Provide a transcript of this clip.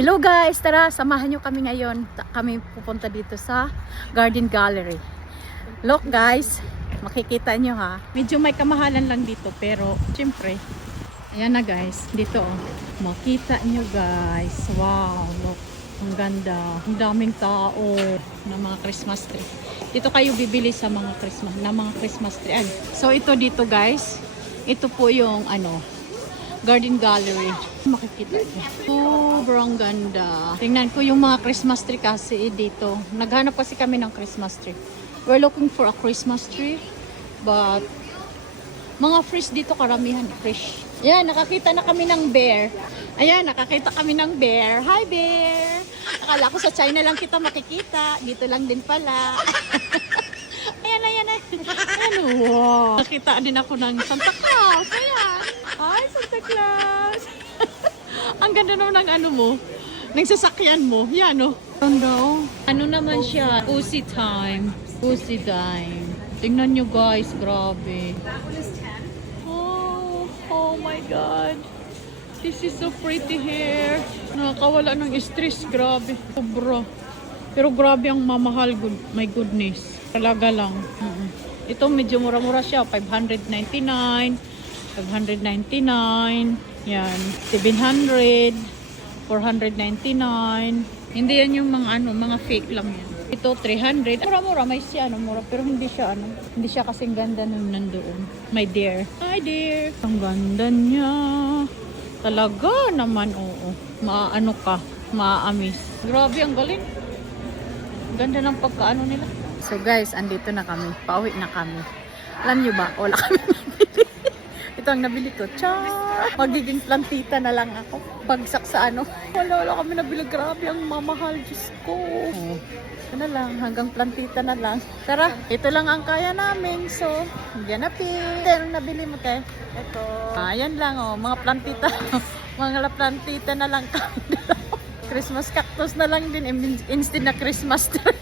Hello guys, tara samahan nyo kami ngayon. Kami pupunta dito sa Garden Gallery. Look guys, makikita nyo ha. Medyo may kamahalan lang dito pero syempre, ayan na guys, dito oh. Makita nyo guys. Wow, look. Ang ganda. Ang daming tao na mga Christmas tree. Dito kayo bibili sa mga Christmas tree. Ay. So ito dito guys. Ito po yung Garden Gallery. Makikita niyo. Sobrang ganda. Tingnan ko yung mga Christmas tree kasi dito. Naghanap kasi kami ng Christmas tree. We're looking for a Christmas tree. But mga fresh dito karamihan. Fresh. Ayan, nakakita na kami ng bear. Ayan, nakakita kami ng bear. Hi bear! Akala ko sa China lang kita makikita. Dito lang din pala. Ayan, ayan, ayan. Ayan, wow. Nakita din ako ng Santa Claus. Ayan. Hi, Santa Claus. Ang ganda naman ng mo. Ng sasakyan mo. Yan, oh. No. Ano naman siya? Pussy time. Pussy time. Tingnan nyo guys. Grabe. Oh my God. This is so pretty here. Nakakawala ng stress. Grabe. Sobra. Pero grabe ang mamahal. My goodness. Talaga lang. Ito medyo mura-mura siya. 599. 599. Yan. 700. 499. Hindi yan yung mga fake lang yan. Ito 300. Mura-mura. May siya mura. Pero hindi siya hindi siya kasing ganda nung nandoon. My dear. Hi dear. Ang ganda niya. Talaga naman, oo. Maaano ka. Maaamis. Grabe, ang galing. Ganda ng pagkaano nila. So guys, andito na kami. Pauwi na kami. Alam nyo ba? Wala kami nabili. Ito ang nabili ko. Char! Magiging plantita na lang ako. Bagsak sa Wala kami nabili. Grabe ang mamahal. Diyos ko. Oh. Ito na lang. Hanggang plantita na lang. Tara, ito lang ang kaya namin. So, ganapin. Ito ang nabili mo tayo. Ito. Ayan lang oh. Mga plantita. Mga plantita na lang kami. Christmas cactus na lang din. Instead na Christmas tree.